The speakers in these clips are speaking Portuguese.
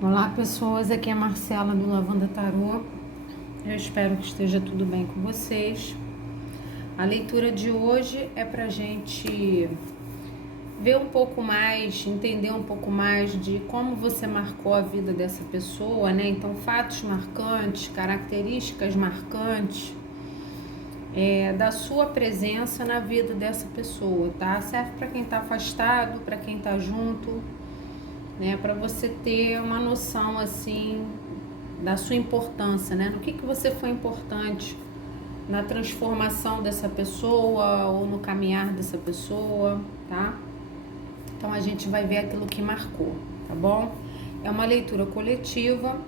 Olá pessoas, aqui é a Marcela do Lavanda Tarô. Eu espero que esteja tudo bem com vocês. A leitura de hoje é pra gente ver um pouco mais, entender um pouco mais de como você marcou a vida dessa pessoa, né? Então, fatos marcantes, características marcantes da sua presença na vida dessa pessoa, tá? Serve para quem tá afastado, para quem tá junto, né, para você ter uma noção assim da sua importância, né? No que você foi importante na transformação dessa pessoa ou no caminhar dessa pessoa, tá? Então a gente vai ver aquilo que marcou, tá bom? É uma leitura coletiva,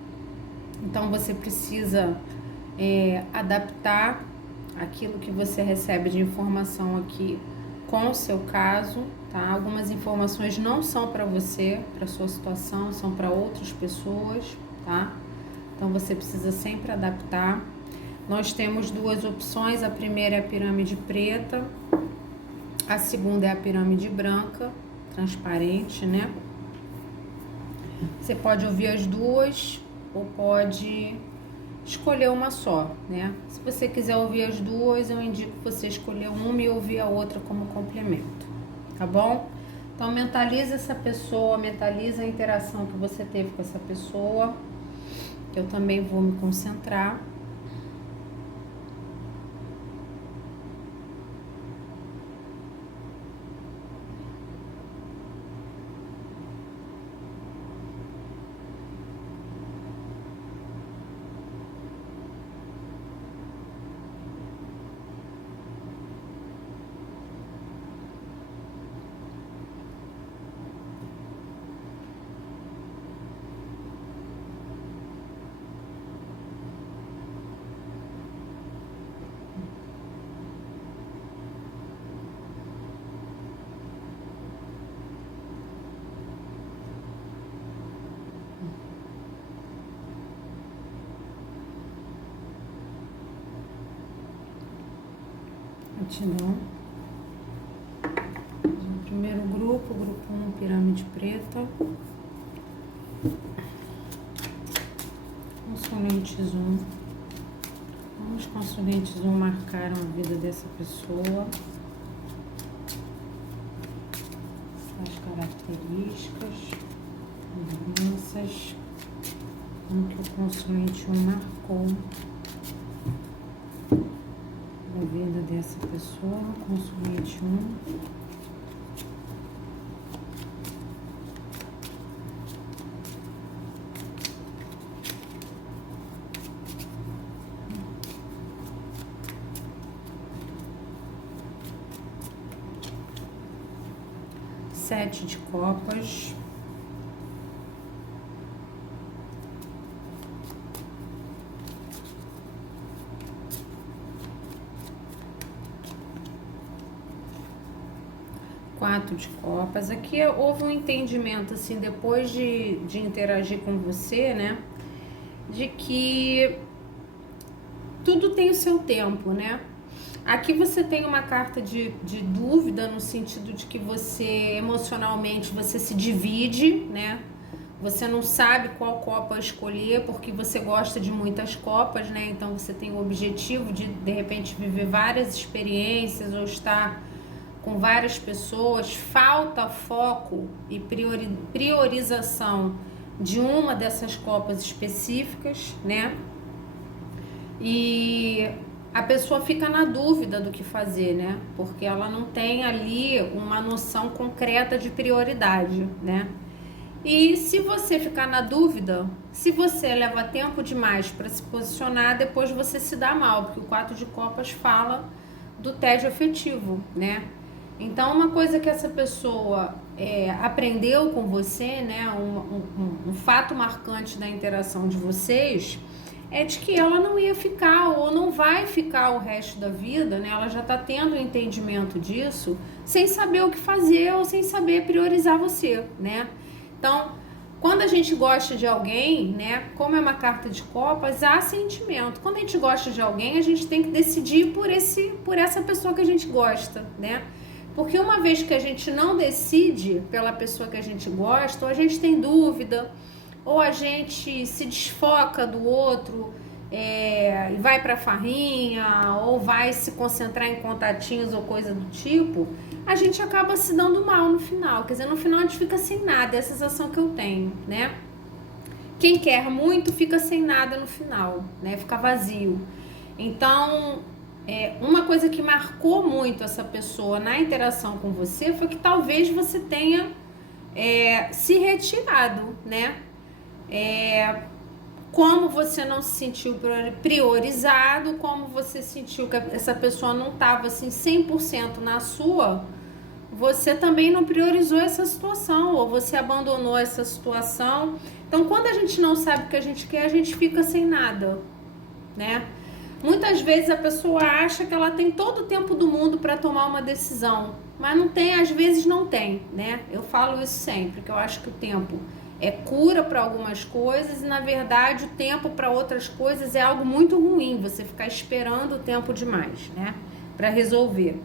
então você precisa adaptar aquilo que você recebe de informação aqui com o seu caso, tá? Algumas informações não são para você, para sua situação, são para outras pessoas, tá? Então você precisa sempre adaptar. Nós temos duas opções, a primeira é a pirâmide preta, a segunda é a pirâmide branca, transparente, né? Você pode ouvir as duas ou pode escolher uma só, né? Se você quiser ouvir as duas, eu indico você escolher uma e ouvir a outra como complemento, tá bom? Então mentaliza essa pessoa, mentaliza a interação que você teve com essa pessoa, que eu também vou me concentrar. Gratidão. Primeiro grupo 1, pirâmide preta. Consulentes 1. Como os consulentes 1 marcaram a vida dessa pessoa? As características, mudanças. Como que o consulente 1 marcou a vida dessa pessoa? Consulente 1. Sete de copas. Quatro de copas. Aqui houve um entendimento, assim, depois de interagir com você, né? De que tudo tem o seu tempo, né? Aqui você tem uma carta de dúvida, no sentido de que você, emocionalmente, você se divide, né? Você não sabe qual copa escolher, porque você gosta de muitas copas, né? Então você tem o objetivo de repente, viver várias experiências ou estar com várias pessoas. Falta foco e priorização de uma dessas copas específicas, né? E a pessoa fica na dúvida do que fazer, né? Porque ela não tem ali uma noção concreta de prioridade, né? E se você ficar na dúvida, se você leva tempo demais para se posicionar, depois você se dá mal, porque o 4 de copas fala do tédio afetivo, né? Então, uma coisa que essa pessoa aprendeu com você, né? Um fato marcante da interação de vocês é de que ela não ia ficar ou não vai ficar o resto da vida, né? Ela já tá tendo um entendimento disso, sem saber o que fazer ou sem saber priorizar você, né? Então, quando a gente gosta de alguém, né? Como é uma carta de copas, há sentimento. Quando a gente gosta de alguém, a gente tem que decidir por essa pessoa que a gente gosta, né? Porque uma vez que a gente não decide pela pessoa que a gente gosta, ou a gente tem dúvida, ou a gente se desfoca do outro e vai pra farrinha, ou vai se concentrar em contatinhos ou coisa do tipo, a gente acaba se dando mal no final. Quer dizer, no final a gente fica sem nada, é a sensação que eu tenho, né? Quem quer muito fica sem nada no final, né? Fica vazio. Então, uma coisa que marcou muito essa pessoa na interação com você foi que talvez você tenha se retirado, né? Como você não se sentiu priorizado, como você sentiu que essa pessoa não estava assim 100% na sua, você também não priorizou essa situação, ou você abandonou essa situação. Então, quando a gente não sabe o que a gente quer, a gente fica sem nada, né? Muitas vezes a pessoa acha que ela tem todo o tempo do mundo para tomar uma decisão, mas não tem, às vezes não tem, né? Eu falo isso sempre, que eu acho que o tempo é cura para algumas coisas e, na verdade, o tempo para outras coisas é algo muito ruim, você ficar esperando o tempo demais, né? Para resolver.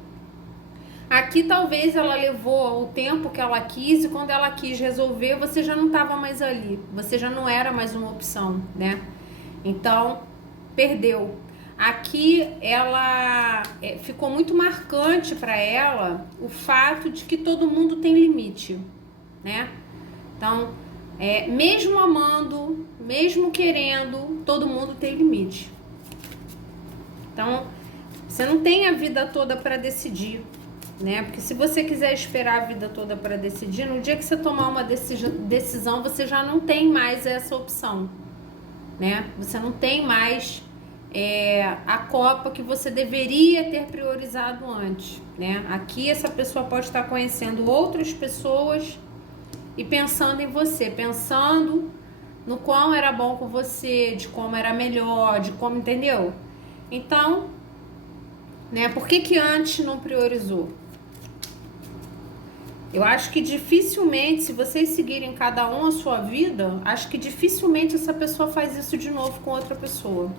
Aqui talvez ela levou o tempo que ela quis e quando ela quis resolver, você já não estava mais ali, você já não era mais uma opção, né? Então, perdeu. Aqui ela ficou muito marcante para ela o fato de que todo mundo tem limite, né? Então, mesmo amando, mesmo querendo, todo mundo tem limite. Então, você não tem a vida toda para decidir, né? Porque se você quiser esperar a vida toda para decidir, no dia que você tomar uma decisão, você já não tem mais essa opção, né? Você não tem mais a Copa que você deveria ter priorizado antes, né? Aqui essa pessoa pode estar conhecendo outras pessoas e pensando em você, pensando no quão era bom com você, de como era melhor, de como, entendeu? Então, né? Por que antes não priorizou? Eu acho que dificilmente, se vocês seguirem cada um a sua vida, acho que dificilmente essa pessoa faz isso de novo com outra pessoa.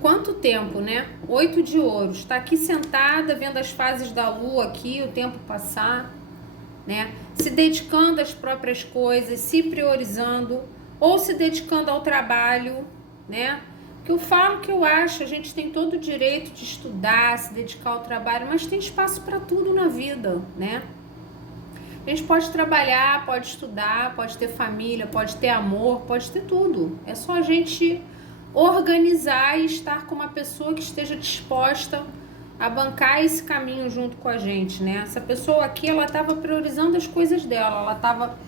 Quanto tempo, né? 8 de ouros. Tá aqui sentada, vendo as fases da lua aqui, o tempo passar, né? Se dedicando às próprias coisas, se priorizando, ou se dedicando ao trabalho, né? Que eu falo que eu acho, a gente tem todo o direito de estudar, se dedicar ao trabalho, mas tem espaço para tudo na vida, né? A gente pode trabalhar, pode estudar, pode ter família, pode ter amor, pode ter tudo. É só a gente organizar e estar com uma pessoa que esteja disposta a bancar esse caminho junto com a gente, né? Essa pessoa aqui, ela estava priorizando as coisas dela, ela estava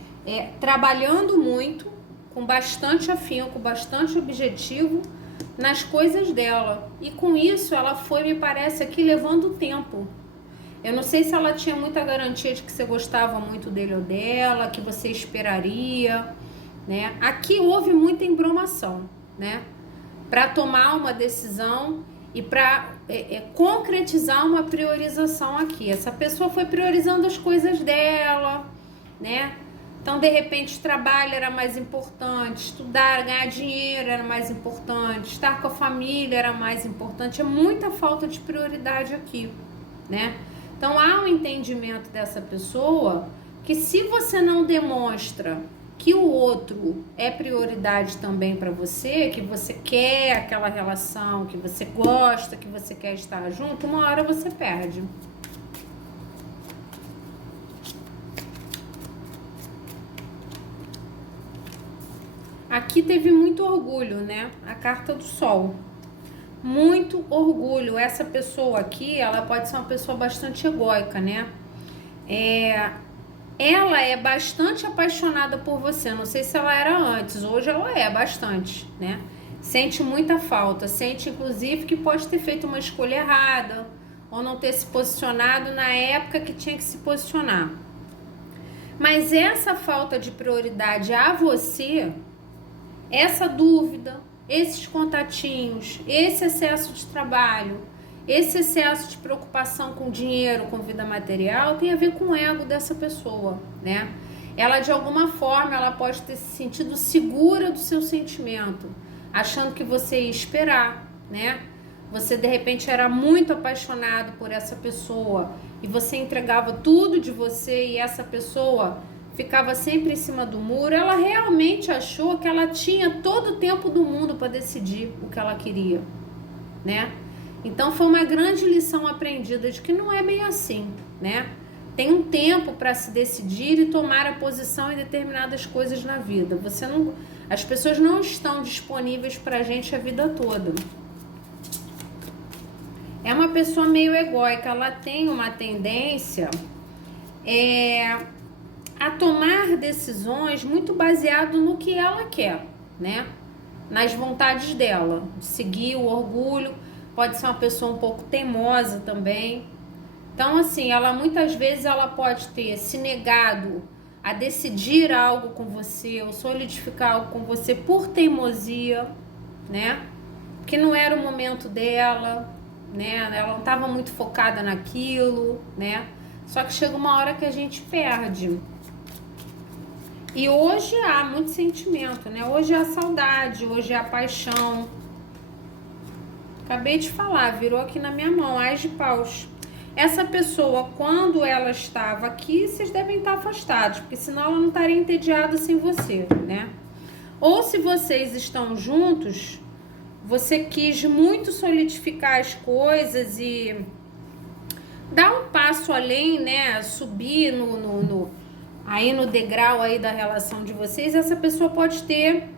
trabalhando muito, com bastante afinco, bastante objetivo nas coisas dela. E com isso, ela foi, me parece, aqui levando tempo. Eu não sei se ela tinha muita garantia de que você gostava muito dele ou dela, que você esperaria, né? Aqui houve muita embromação, né? Para tomar uma decisão e para concretizar uma priorização aqui. Essa pessoa foi priorizando as coisas dela, né? Então, de repente, o trabalho era mais importante, estudar, ganhar dinheiro era mais importante, estar com a família era mais importante. É muita falta de prioridade aqui, né? Então, há um entendimento dessa pessoa que se você não demonstra que o outro é prioridade também para você, que você quer aquela relação, que você gosta, que você quer estar junto, uma hora você perde. Aqui teve muito orgulho, né? A carta do Sol. Muito orgulho. Essa pessoa aqui, ela pode ser uma pessoa bastante egóica, né? Ela é bastante apaixonada por você. Não sei se ela era antes, hoje ela é bastante, né? Sente muita falta, sente inclusive que pode ter feito uma escolha errada ou não ter se posicionado na época que tinha que se posicionar. Mas essa falta de prioridade a você, essa dúvida, esses contatinhos, esse excesso de trabalho, esse excesso de preocupação com dinheiro, com vida material, tem a ver com o ego dessa pessoa, né? Ela, de alguma forma, ela pode ter se sentido segura do seu sentimento, achando que você ia esperar, né? você de repente era muito apaixonado por essa pessoa e você entregava tudo de você e essa pessoa ficava sempre em cima do muro, ela realmente achou que ela tinha todo o tempo do mundo para decidir o que ela queria, né? Então foi uma grande lição aprendida de que não é bem assim, né? Tem um tempo para se decidir e tomar a posição em determinadas coisas na vida. As pessoas não estão disponíveis para a gente a vida toda. É uma pessoa meio egóica, ela tem uma tendência a tomar decisões muito baseado no que ela quer, né? Nas vontades dela, de seguir o orgulho. Pode ser uma pessoa um pouco teimosa também. Então, assim, ela muitas vezes ela pode ter se negado a decidir algo com você ou solidificar algo com você por teimosia, né? Que não era o momento dela, né? Ela não estava muito focada naquilo, né? Só que chega uma hora que a gente perde. E hoje há muito sentimento, né? Hoje é a saudade, hoje é a paixão. Acabei de falar, virou aqui na minha mão, Ás de Paus. Essa pessoa, quando ela estava aqui, vocês devem estar afastados, porque senão ela não estaria entediada sem você, né? Ou se vocês estão juntos, você quis muito solidificar as coisas e dar um passo além, né? Subir aí no degrau aí da relação de vocês. Essa pessoa pode ter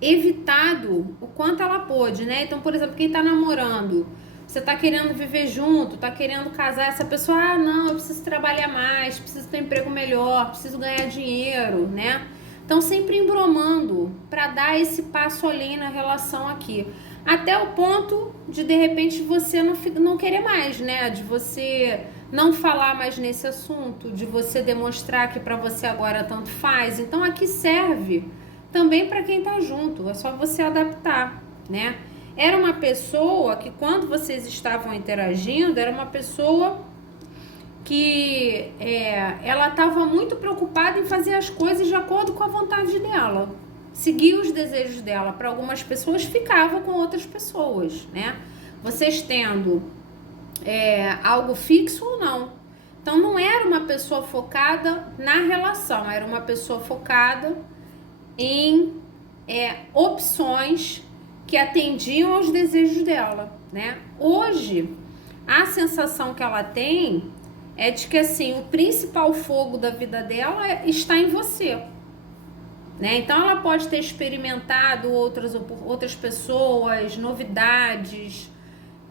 evitado o quanto ela pôde, né? Então, por exemplo, quem tá namorando, você tá querendo viver junto, tá querendo casar, essa pessoa, não, eu preciso trabalhar mais, preciso ter um emprego melhor, preciso ganhar dinheiro, né? Então, sempre embromando para dar esse passo além na relação aqui. Até o ponto de repente, você não querer mais, né? De você não falar mais nesse assunto, de você demonstrar que para você agora tanto faz. Então, aqui serve também para quem tá junto, é só você adaptar, né? Era uma pessoa que quando vocês estavam interagindo, era uma pessoa que ela estava muito preocupada em fazer as coisas de acordo com a vontade dela, seguir os desejos dela. Para algumas pessoas ficava com outras pessoas, né? Vocês tendo algo fixo ou não. Então não era uma pessoa focada na relação, era uma pessoa focada em opções que atendiam aos desejos dela, né? Hoje, a sensação que ela tem é de que, assim, o principal fogo da vida dela está em você, né? Então, ela pode ter experimentado outras pessoas, novidades,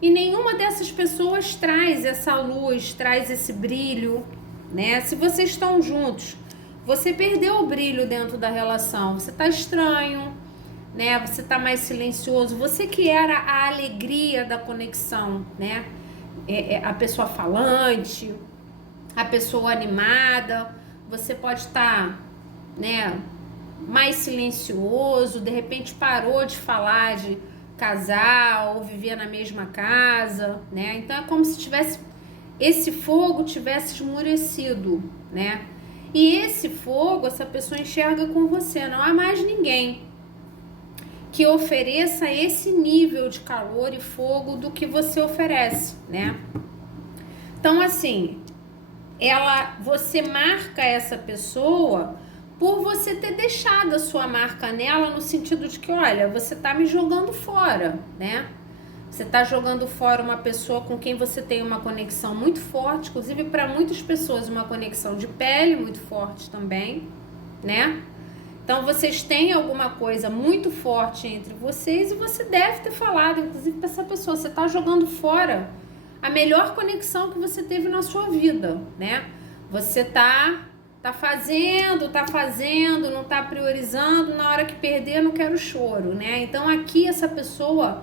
e nenhuma dessas pessoas traz essa luz, traz esse brilho, né? Se vocês estão juntos, você perdeu o brilho dentro da relação, você tá estranho, né? Você tá mais silencioso, você que era a alegria da conexão, né? A pessoa falante, a pessoa animada, você pode estar, né, mais silencioso, de repente parou de falar de casar ou vivia na mesma casa, né? Então é como se tivesse esse fogo tivesse esmurecido, né? E esse fogo, essa pessoa enxerga com você, não há mais ninguém que ofereça esse nível de calor e fogo do que você oferece, né? Então, assim, você marca essa pessoa por você ter deixado a sua marca nela, no sentido de que, olha, você tá me jogando fora, né? Você tá jogando fora uma pessoa com quem você tem uma conexão muito forte, inclusive para muitas pessoas uma conexão de pele muito forte também, né? Então, vocês têm alguma coisa muito forte entre vocês e você deve ter falado, inclusive, para essa pessoa. Você está jogando fora a melhor conexão que você teve na sua vida, né? Você tá fazendo, não tá priorizando, na hora que perder, não quero choro, né? Então, aqui, essa pessoa,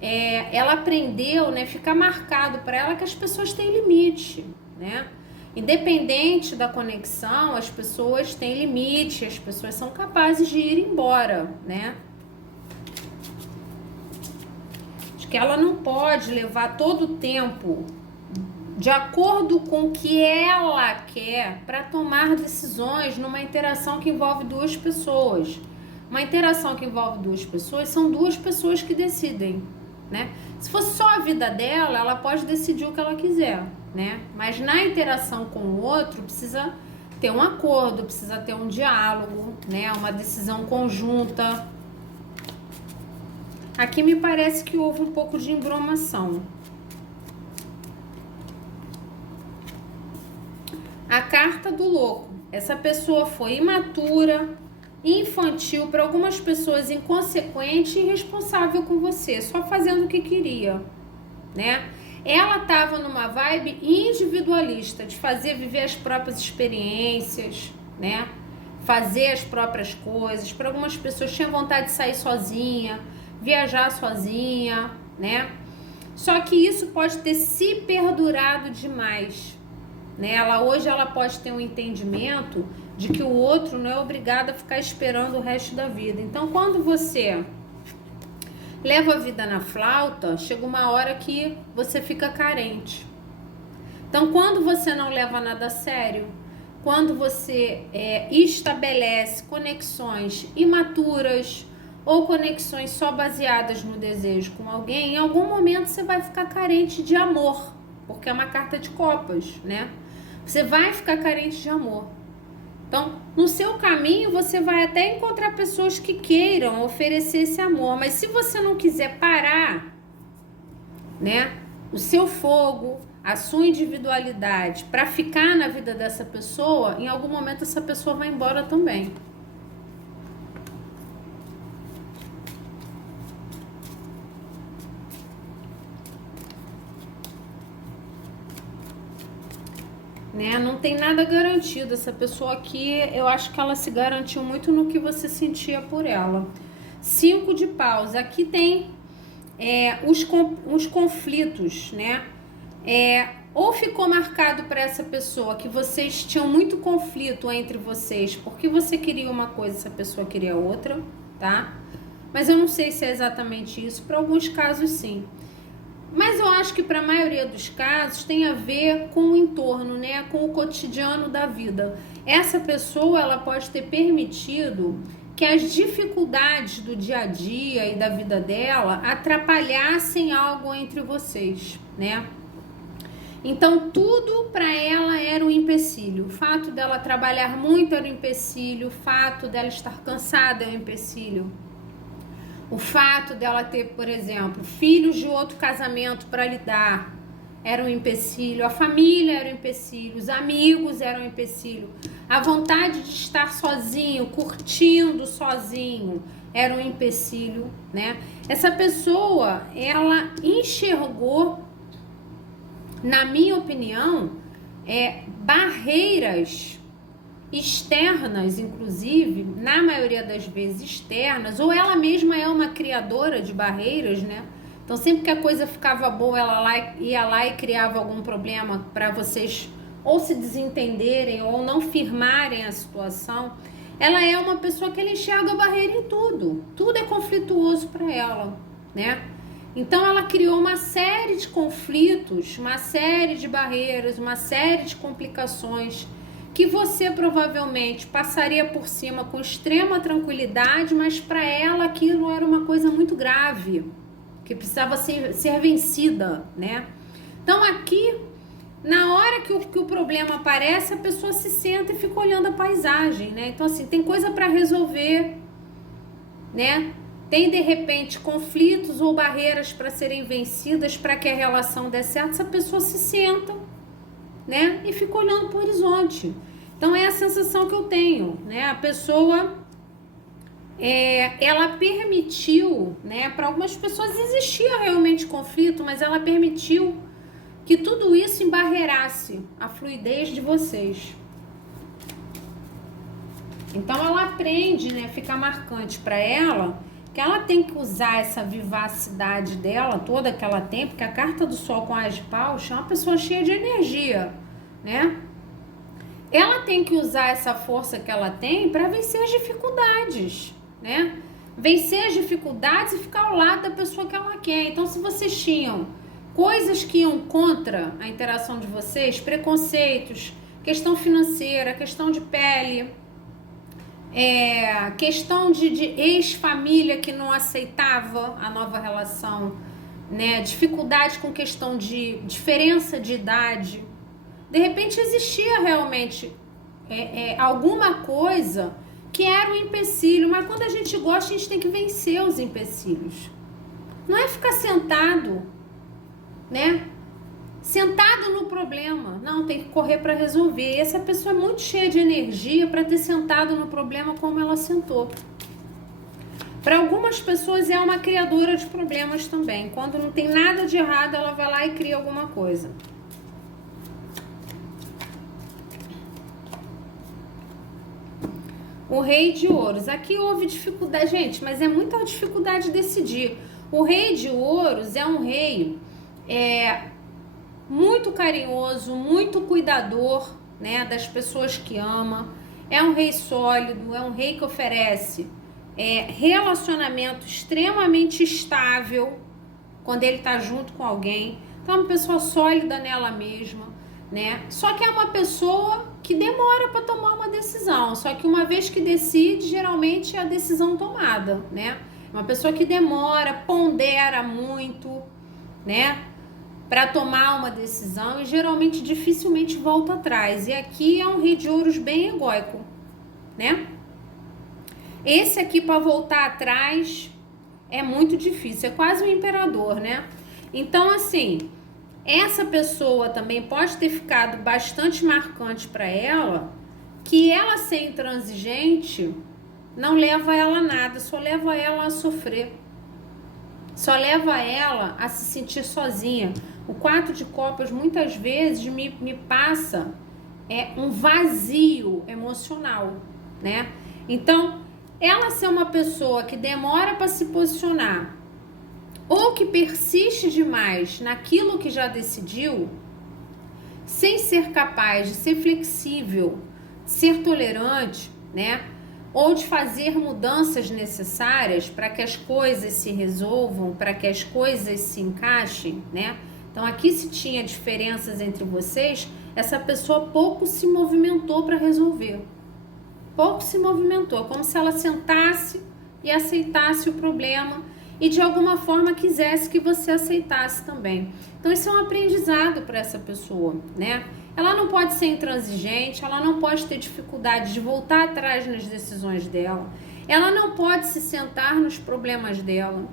ela aprendeu, né? Fica marcado para ela que as pessoas têm limite, né? Independente da conexão, as pessoas têm limite, as pessoas são capazes de ir embora, né? Acho que ela não pode levar todo o tempo de acordo com o que ela quer para tomar decisões numa interação que envolve duas pessoas. Uma interação que envolve duas pessoas, são duas pessoas que decidem, né? Se fosse só a vida dela, ela pode decidir o que ela quiser, né? Mas na interação com o outro, precisa ter um acordo, precisa ter um diálogo, né? Uma decisão conjunta. Aqui me parece que houve um pouco de embromação. A carta do louco. Essa pessoa foi imatura, infantil, para algumas pessoas inconsequente e irresponsável com você, só fazendo o que queria, né? Ela estava numa vibe individualista, de viver as próprias experiências, né? Fazer as próprias coisas. Para algumas pessoas tinha vontade de sair sozinha, viajar sozinha, né? Só que isso pode ter se perdurado demais, né? Hoje ela pode ter um entendimento de que o outro não é obrigado a ficar esperando o resto da vida. Então, quando você leva a vida na flauta, chega uma hora que você fica carente. Então, quando você não leva nada a sério, quando você estabelece conexões imaturas ou conexões só baseadas no desejo com alguém, em algum momento você vai ficar carente de amor, porque é uma carta de copas, né? Você vai ficar carente de amor. Então, no seu caminho, você vai até encontrar pessoas que queiram oferecer esse amor, mas se você não quiser parar, né, o seu fogo, a sua individualidade, para ficar na vida dessa pessoa, em algum momento essa pessoa vai embora também. Né? Não tem nada garantido. Essa pessoa aqui, eu acho que ela se garantiu muito no que você sentia por ela. 5 de paus. Aqui tem os conflitos, né? Ou ficou marcado para essa pessoa que vocês tinham muito conflito entre vocês, porque você queria uma coisa, essa pessoa queria outra, tá? Mas eu não sei se é exatamente isso. Para alguns casos, sim. Mas eu acho que para a maioria dos casos tem a ver com o entorno, né? Com o cotidiano da vida. Essa pessoa, ela pode ter permitido que as dificuldades do dia a dia e da vida dela atrapalhassem algo entre vocês, né? Então, tudo para ela era um empecilho. O fato dela trabalhar muito era um empecilho. O fato dela estar cansada é um empecilho. O fato dela ter, por exemplo, filhos de outro casamento para lidar era um empecilho. A família era um empecilho. Os amigos eram um empecilho. A vontade de estar sozinho, curtindo sozinho, era um empecilho, né? Essa pessoa, ela enxergou, na minha opinião, barreiras externas, inclusive, na maioria das vezes externas, ou ela mesma é uma criadora de barreiras, né? Então, sempre que a coisa ficava boa, ela ia lá e criava algum problema para vocês ou se desentenderem ou não firmarem a situação. Ela é uma pessoa que ela enxerga barreira em tudo. Tudo é conflituoso para ela, né? Então, ela criou uma série de conflitos, uma série de barreiras, uma série de complicações que você provavelmente passaria por cima com extrema tranquilidade, mas para ela aquilo era uma coisa muito grave, que precisava ser vencida, né? Então aqui, na hora que o problema aparece, a pessoa se senta e fica olhando a paisagem, né? Então assim, tem coisa para resolver, né? Tem de repente conflitos ou barreiras para serem vencidas para que a relação dê certo. Essa pessoa se senta, né? E fica olhando para o horizonte. Então é a sensação que eu tenho, né? A pessoa, ela permitiu, né? Para algumas pessoas existia realmente conflito, mas ela permitiu que tudo isso embarreirasse a fluidez de vocês. Então ela aprende, né? Fica marcante para ela que ela tem que usar essa vivacidade dela toda que ela tem, porque a carta do Sol com As de Paus é uma pessoa cheia de energia, né? Ela tem que usar essa força que ela tem para vencer as dificuldades, né? Vencer as dificuldades e ficar ao lado da pessoa que ela quer. Então, se vocês tinham coisas que iam contra a interação de vocês, preconceitos, questão financeira, questão de pele, questão de ex-família que não aceitava a nova relação, né? Dificuldade com questão de diferença de idade. De repente existia realmente alguma coisa que era um empecilho, mas quando a gente gosta, a gente tem que vencer os empecilhos. Não é ficar sentado, né? Sentado no problema. Não, tem que correr para resolver. E essa pessoa é muito cheia de energia para ter sentado no problema como ela sentou. Para algumas pessoas é uma criadora de problemas também. Quando não tem nada de errado, ela vai lá e cria alguma coisa. O Rei de Ouros. Aqui houve dificuldade, gente, mas é muita dificuldade de decidir. O Rei de Ouros é um rei muito carinhoso, muito cuidador, né, das pessoas que ama. É um rei sólido, é um rei que oferece relacionamento extremamente estável quando ele tá junto com alguém. Então é uma pessoa sólida nela mesma, né? Só que é uma pessoa que demora para tomar uma decisão. Só que uma vez que decide, geralmente é a decisão tomada, né? Uma pessoa que demora, pondera muito, né, para tomar uma decisão e geralmente dificilmente volta atrás. E aqui é um Rei de Ouros bem egóico, né? Esse aqui para voltar atrás é muito difícil, é quase um imperador, né? Então, assim, essa pessoa também pode ter ficado bastante marcante para ela, que ela ser intransigente não leva ela a nada, só leva ela a sofrer. Só leva ela a se sentir sozinha. O 4 de copas muitas vezes me passa um vazio emocional, né? Então, ela ser uma pessoa que demora para se posicionar ou que persiste demais naquilo que já decidiu, sem ser capaz de ser flexível, ser tolerante, né? Ou de fazer mudanças necessárias para que as coisas se resolvam, para que as coisas se encaixem, né? Então aqui se tinha diferenças entre vocês, essa pessoa pouco se movimentou para resolver. Pouco se movimentou, como se ela sentasse e aceitasse o problema e de alguma forma quisesse que você aceitasse também. Então isso é um aprendizado para essa pessoa, né? Ela não pode ser intransigente, ela não pode ter dificuldade de voltar atrás nas decisões dela, ela não pode se sentar nos problemas dela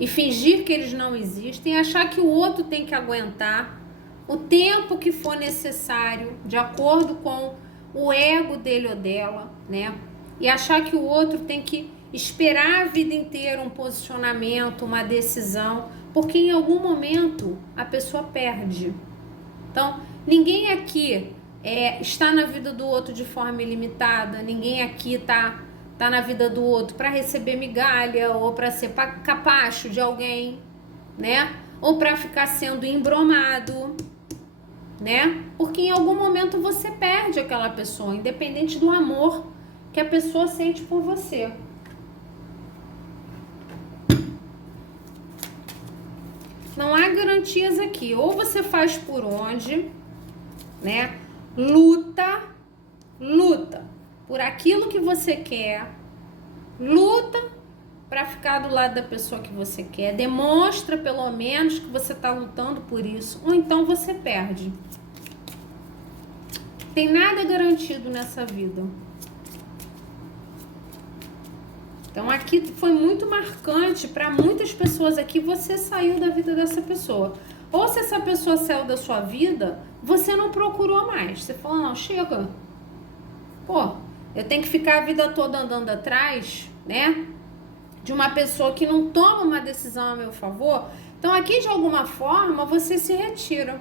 e fingir que eles não existem, achar que o outro tem que aguentar o tempo que for necessário, de acordo com o ego dele ou dela, né? E achar que o outro tem que esperar a vida inteira um posicionamento, uma decisão, porque em algum momento a pessoa perde. Então, ninguém aqui está na vida do outro de forma ilimitada, ninguém aqui está na vida do outro para receber migalha ou para ser capacho de alguém, né? Ou para ficar sendo embromado, né? Porque em algum momento você perde aquela pessoa, independente do amor que a pessoa sente por você. Não há garantias aqui. Ou você faz por onde, né? Luta por aquilo que você quer. Luta para ficar do lado da pessoa que você quer. Demonstra pelo menos que você está lutando por isso. Ou então você perde. Tem nada garantido nessa vida. Então aqui foi muito marcante para muitas pessoas aqui, você saiu da vida dessa pessoa. Ou se essa pessoa saiu da sua vida, você não procurou mais. Você falou, não, chega. Pô, eu tenho que ficar a vida toda andando atrás, né? De uma pessoa que não toma uma decisão a meu favor. Então aqui de alguma forma você se retira.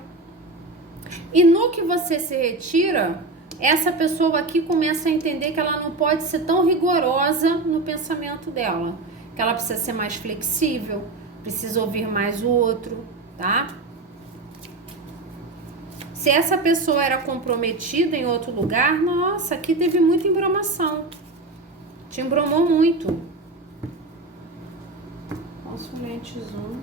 E no que você se retira, essa pessoa aqui começa a entender que ela não pode ser tão rigorosa no pensamento dela, que ela precisa ser mais flexível, precisa ouvir mais o outro, tá? Se essa pessoa era comprometida em outro lugar, nossa, aqui teve muita embromação, te embromou muito. Nossa, lente zoom.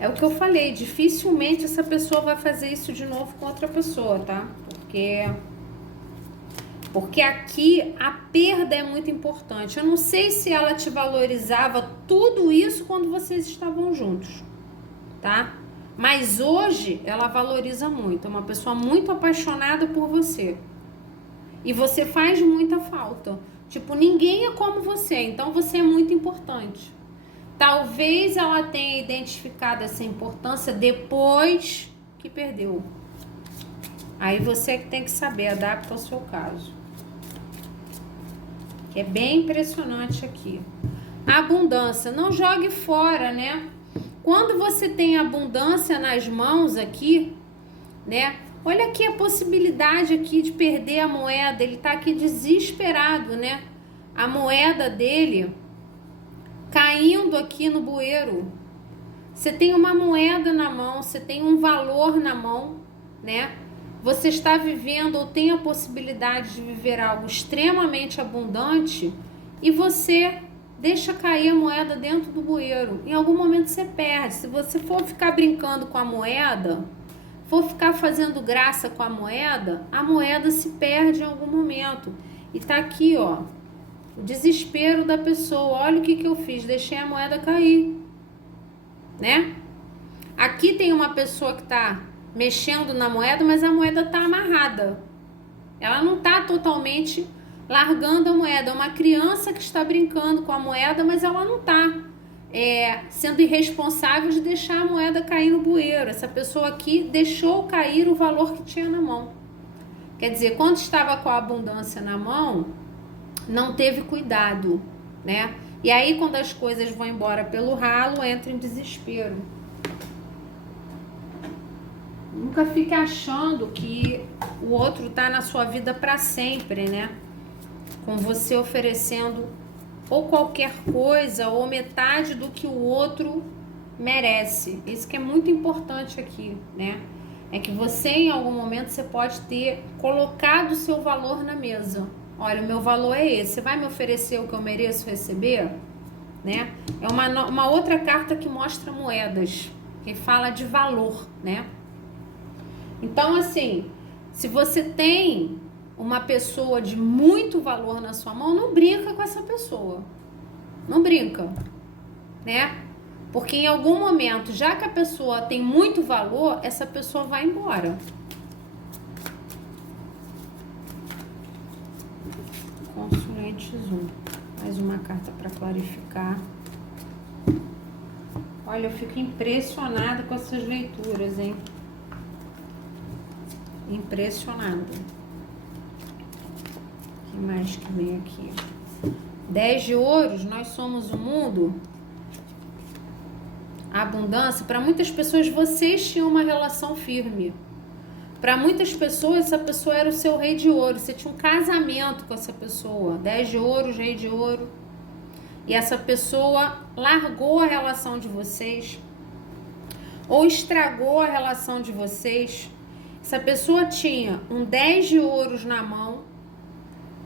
É o que eu falei, dificilmente essa pessoa vai fazer isso de novo com outra pessoa, tá? Porque Porque aqui a perda é muito importante. Eu não sei se ela te valorizava tudo isso quando vocês estavam juntos, tá? Mas hoje ela valoriza muito. É uma pessoa muito apaixonada por você. E você faz muita falta. Tipo, ninguém é como você, então você é muito importante. Talvez ela tenha identificado essa importância depois que perdeu. Aí você que tem que saber, adapta ao seu caso. Que é bem impressionante aqui. A abundância, não jogue fora, né? Quando você tem abundância nas mãos aqui, né? Olha aqui a possibilidade aqui de perder a moeda. Ele tá aqui desesperado, né? A moeda dele caindo aqui no bueiro. Você tem uma moeda na mão, você tem um valor na mão, né? Você está vivendo ou tem a possibilidade de viver algo extremamente abundante e você deixa cair a moeda dentro do bueiro. Em algum momento você perde. Se você for ficar brincando com a moeda, for ficar fazendo graça com a moeda se perde em algum momento. E tá aqui, ó, o desespero da pessoa. Olha o que eu fiz, deixei a moeda cair, né? Aqui tem uma pessoa que tá mexendo na moeda, mas a moeda tá amarrada. Ela não tá totalmente largando a moeda. É uma criança que está brincando com a moeda, mas ela não tá sendo irresponsável de deixar a moeda cair no bueiro. Essa pessoa aqui deixou cair o valor que tinha na mão. Quer dizer, quando estava com a abundância na mão, não teve cuidado, né? E aí, quando as coisas vão embora pelo ralo, entra em desespero. Nunca fique achando que o outro tá na sua vida para sempre, né? Com você oferecendo ou qualquer coisa ou metade do que o outro merece. Isso que é muito importante aqui, né? É que você, em algum momento, você pode ter colocado o seu valor na mesa. Olha, o meu valor é esse. Você vai me oferecer o que eu mereço receber? Né? É uma outra carta que mostra moedas, que fala de valor, né? Então, assim, se você tem uma pessoa de muito valor na sua mão, não brinca com essa pessoa. Não brinca, né? Porque em algum momento, já que a pessoa tem muito valor, essa pessoa vai embora. Consulente Zoom. Mais uma carta para clarificar. Olha, eu fico impressionada com essas leituras, hein? Impressionada. O que mais que vem aqui? 10 de ouros, nós somos o mundo. A abundância. Para muitas pessoas, vocês tinham uma relação firme. Para muitas pessoas, essa pessoa era o seu rei de ouro. Você tinha um casamento com essa pessoa. 10 de ouros, rei de ouro. E essa pessoa largou a relação de vocês. Ou estragou a relação de vocês. Essa pessoa tinha um 10 de ouros na mão.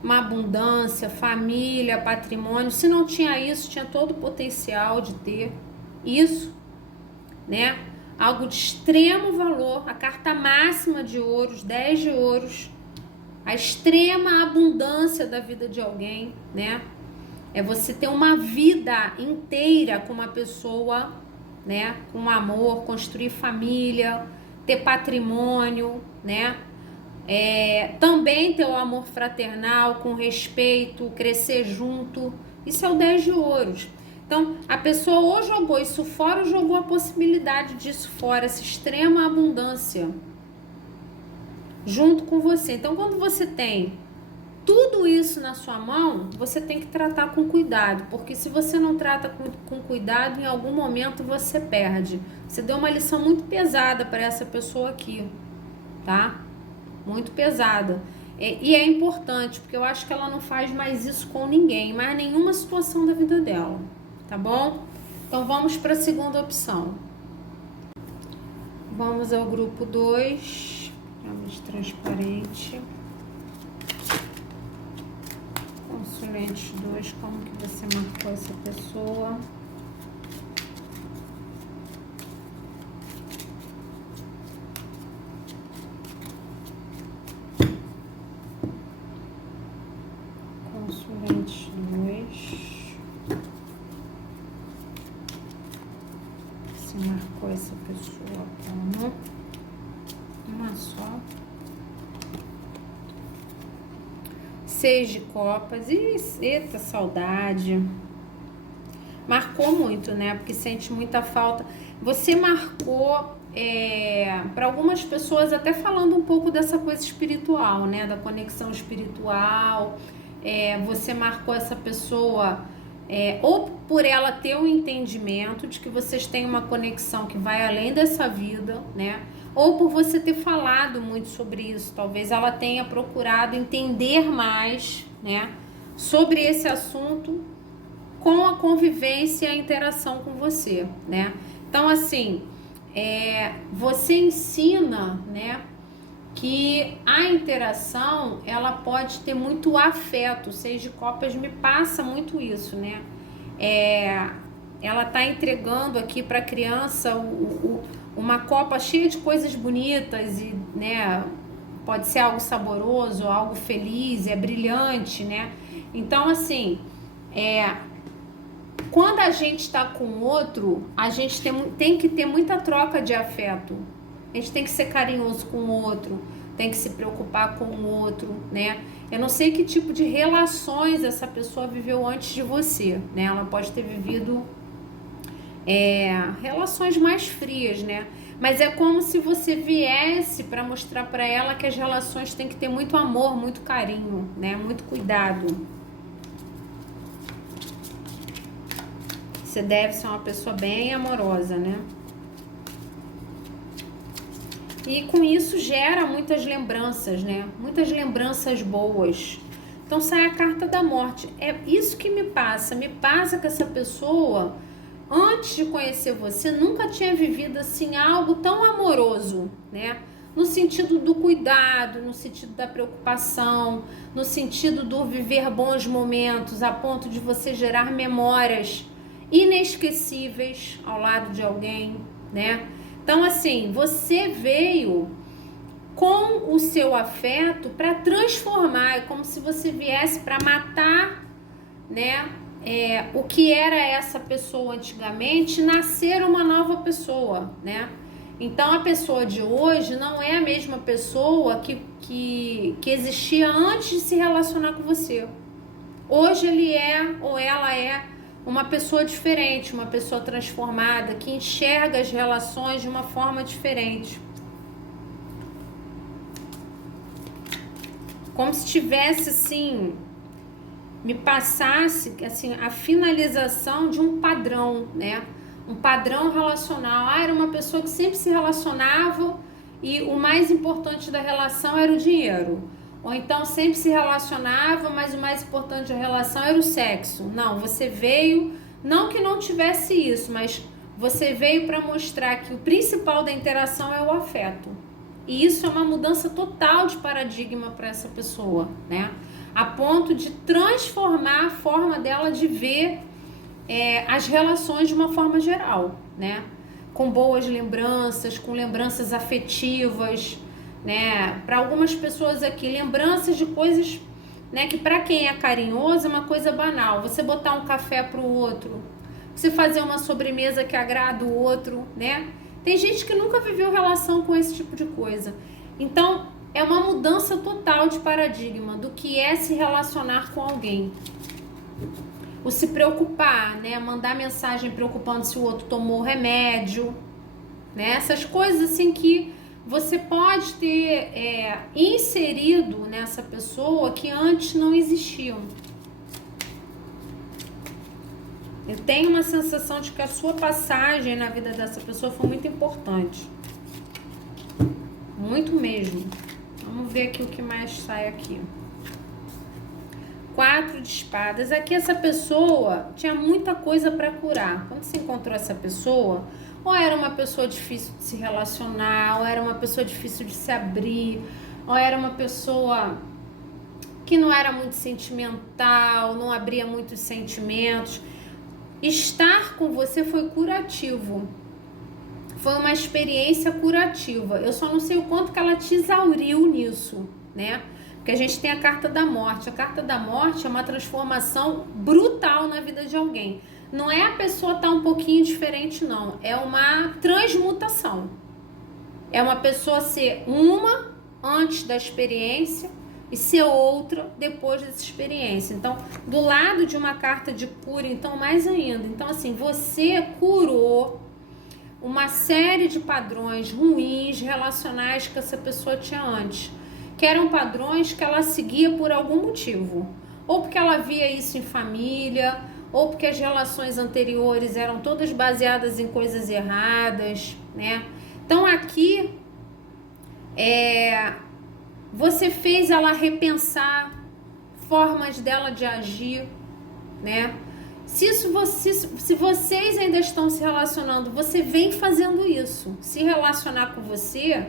Uma abundância, família, patrimônio. Se não tinha isso, tinha todo o potencial de ter isso, né? Algo de extremo valor, a carta máxima de ouros, 10 de ouros, a extrema abundância da vida de alguém, né? É você ter uma vida inteira com uma pessoa, né? Com amor, construir família, ter patrimônio, né? Também ter o amor fraternal, com respeito, crescer junto. Isso é o 10 de ouros. Então, a pessoa ou jogou isso fora ou jogou a possibilidade disso fora, essa extrema abundância junto com você. Então, quando você tem tudo isso na sua mão, você tem que tratar com cuidado, porque se você não trata com cuidado, em algum momento você perde. Você deu uma lição muito pesada para essa pessoa aqui, tá? Muito pesada. E é importante, porque eu acho que ela não faz mais isso com ninguém, mais nenhuma situação da vida dela. Tá bom? Então vamos para a segunda opção. Vamos ao grupo 2. Vamos transparente. Consulente 2, como que você marcou essa pessoa? 6 de copas. Eita, saudade. Marcou muito, né? Porque sente muita falta. Você marcou, para algumas pessoas, até falando um pouco dessa coisa espiritual, né? Da conexão espiritual. Você marcou essa pessoa, ou por ela ter um entendimento de que vocês têm uma conexão que vai além dessa vida, né? Ou por você ter falado muito sobre isso. Talvez ela tenha procurado entender mais, né? Sobre esse assunto, com a convivência e a interação com você, né? Então, assim, você ensina, né, que a interação, ela pode ter muito afeto. O 6 de copas me passa muito isso, né? Ela tá entregando aqui para a criança uma copa cheia de coisas bonitas e, né, pode ser algo saboroso, algo feliz, brilhante, né? Então, assim, quando a gente está com o outro, a gente tem que ter muita troca de afeto. A gente tem que ser carinhoso com o outro, tem que se preocupar com o outro, né? Eu não sei que tipo de relações essa pessoa viveu antes de você, né? Ela pode ter vivido relações mais frias, né? Mas é como se você viesse para mostrar para ela que as relações têm que ter muito amor, muito carinho, né? Muito cuidado. Você deve ser uma pessoa bem amorosa, né? E com isso gera muitas lembranças, né? Muitas lembranças boas. Então sai a carta da morte. É isso que me passa. Me passa que essa pessoa, antes de conhecer você, nunca tinha vivido assim algo tão amoroso, né? No sentido do cuidado, no sentido da preocupação, no sentido do viver bons momentos, a ponto de você gerar memórias inesquecíveis ao lado de alguém, né? Então, assim, você veio com o seu afeto para transformar, é como se você viesse para matar, né? O que era essa pessoa antigamente, nascer uma nova pessoa, né? Então, a pessoa de hoje não é a mesma pessoa que existia antes de se relacionar com você. Hoje ele ou ela é uma pessoa diferente, uma pessoa transformada, que enxerga as relações de uma forma diferente. Como se tivesse, assim, me passasse, assim, a finalização de um padrão, né? Um padrão relacional. Era uma pessoa que sempre se relacionava e o mais importante da relação era o dinheiro. Ou então sempre se relacionava, mas o mais importante da relação era o sexo. Não, você veio, não que não tivesse isso, mas você veio para mostrar que o principal da interação é o afeto. E isso é uma mudança total de paradigma para essa pessoa, né? A ponto de transformar a forma dela de ver as relações de uma forma geral, né? Com boas lembranças, com lembranças afetivas, né? Para algumas pessoas aqui, lembranças de coisas, né, que para quem é carinhoso é uma coisa banal. Você botar um café para o outro, você fazer uma sobremesa que agrada o outro, né? Tem gente que nunca viveu relação com esse tipo de coisa. Então, é uma mudança total de paradigma do que é se relacionar com alguém. O se preocupar, né? Mandar mensagem preocupando se o outro tomou remédio, né? Essas coisas assim que você pode ter inserido nessa pessoa que antes não existiam. Eu tenho uma sensação de que a sua passagem na vida dessa pessoa foi muito importante. Muito mesmo. Vamos ver aqui o que mais sai aqui. 4 de espadas. Aqui essa pessoa tinha muita coisa para curar. Quando você encontrou essa pessoa, ou era uma pessoa difícil de se relacionar, ou era uma pessoa difícil de se abrir, ou era uma pessoa que não era muito sentimental, não abria muitos sentimentos. Estar com você foi curativo. Foi uma experiência curativa. Eu só não sei o quanto que ela te exauriu nisso, né? Porque a gente tem a carta da morte. A carta da morte é uma transformação brutal na vida de alguém. Não é a pessoa estar um pouquinho diferente, não. É uma transmutação. É uma pessoa ser uma antes da experiência e ser outra depois dessa experiência. Então, do lado de uma carta de cura, então mais ainda. Então, assim, você curou uma série de padrões ruins relacionais que essa pessoa tinha antes, que eram padrões que ela seguia por algum motivo, ou porque ela via isso em família, ou porque as relações anteriores eram todas baseadas em coisas erradas, né? Então aqui você fez ela repensar formas dela de agir, né? Se vocês ainda estão se relacionando, você vem fazendo isso. Se relacionar com você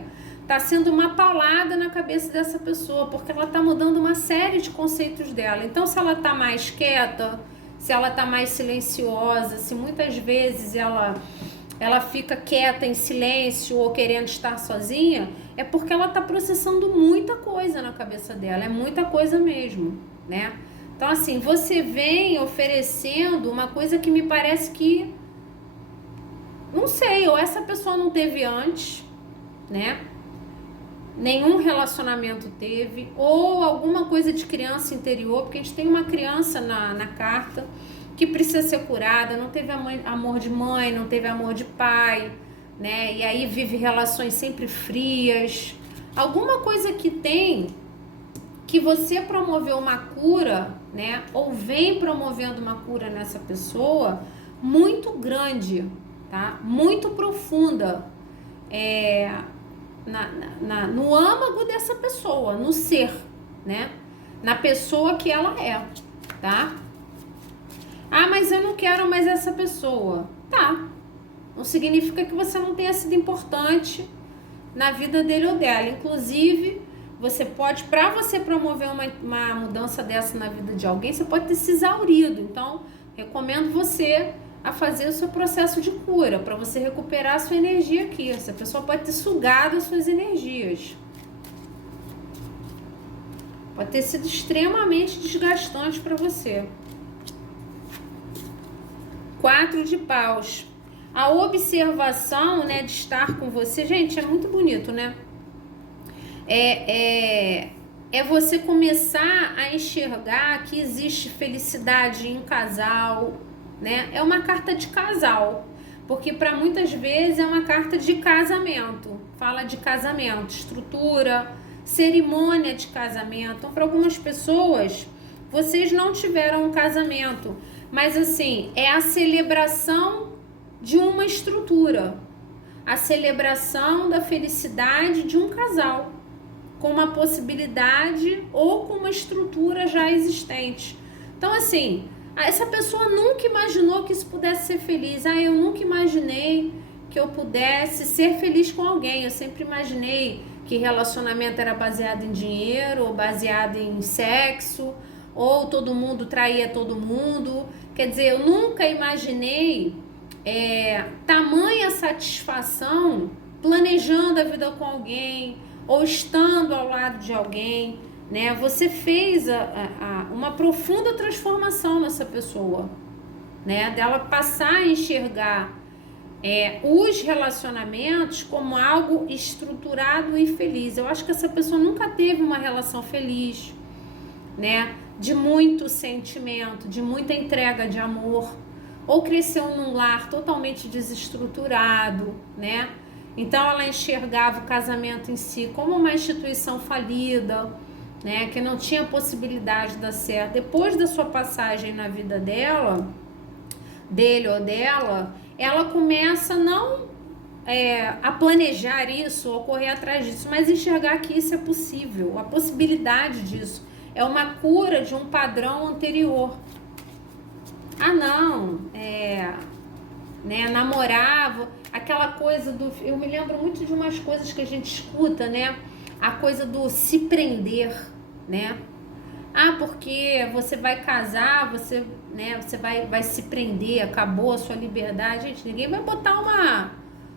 tá sendo uma paulada na cabeça dessa pessoa, porque ela tá mudando uma série de conceitos dela. Então, se ela tá mais quieta, se ela tá mais silenciosa, se muitas vezes ela fica quieta em silêncio ou querendo estar sozinha, é porque ela tá processando muita coisa na cabeça dela, é muita coisa mesmo, né? Então, assim, você vem oferecendo uma coisa que me parece que, não sei, ou essa pessoa não teve antes, né? Nenhum relacionamento teve, ou alguma coisa de criança interior, porque a gente tem uma criança na carta que precisa ser curada, não teve amor de mãe, não teve amor de pai, né? E aí vive relações sempre frias. Alguma coisa que tem que você promoveu uma cura, né? Ou vem promovendo uma cura nessa pessoa muito grande, tá? Muito profunda, no âmago dessa pessoa, no ser, né? Na pessoa que ela é, tá? Ah, mas eu não quero mais essa pessoa. Tá. Não significa que você não tenha sido importante na vida dele ou dela. Inclusive, você pode, para você promover uma mudança dessa na vida de alguém, você pode ter se exaurido. Então, recomendo você a fazer o seu processo de cura, para você recuperar a sua energia aqui. Essa pessoa pode ter sugado as suas energias. Pode ter sido extremamente desgastante para você. 4 de paus. A observação, né, de estar com você, gente, é muito bonito, né? É você começar a enxergar que existe felicidade em casal, né? É uma carta de casal, porque para muitas vezes é uma carta de casamento. Fala de casamento, estrutura, cerimônia de casamento. Então, para algumas pessoas, vocês não tiveram um casamento, mas assim, é a celebração de uma estrutura, a celebração da felicidade de um casal, com uma possibilidade ou com uma estrutura já existente. Então, assim, essa pessoa nunca imaginou que isso pudesse ser feliz. Ah, eu nunca imaginei que eu pudesse ser feliz com alguém. Eu sempre imaginei que relacionamento era baseado em dinheiro, ou baseado em sexo, ou todo mundo traía todo mundo. Quer dizer, eu nunca imaginei tamanha satisfação planejando a vida com alguém, ou estando ao lado de alguém, né? Você fez uma profunda transformação nessa pessoa, né? Dela passar a enxergar os relacionamentos como algo estruturado e feliz. Eu acho que essa pessoa nunca teve uma relação feliz, né? De muito sentimento, de muita entrega de amor, ou cresceu num lar totalmente desestruturado, né? Então ela enxergava o casamento em si como uma instituição falida, né? Que não tinha possibilidade de dar certo. Depois da sua passagem na vida dele ou dela, ela começa não a planejar isso, ou correr atrás disso, mas enxergar que isso é possível, a possibilidade disso. É uma cura de um padrão anterior. Ah, não, né, namorava, aquela coisa do... Eu me lembro muito de umas coisas que a gente escuta, né? A coisa do se prender, né? Ah, porque você vai casar, você vai se prender, acabou a sua liberdade. Gente, ninguém vai botar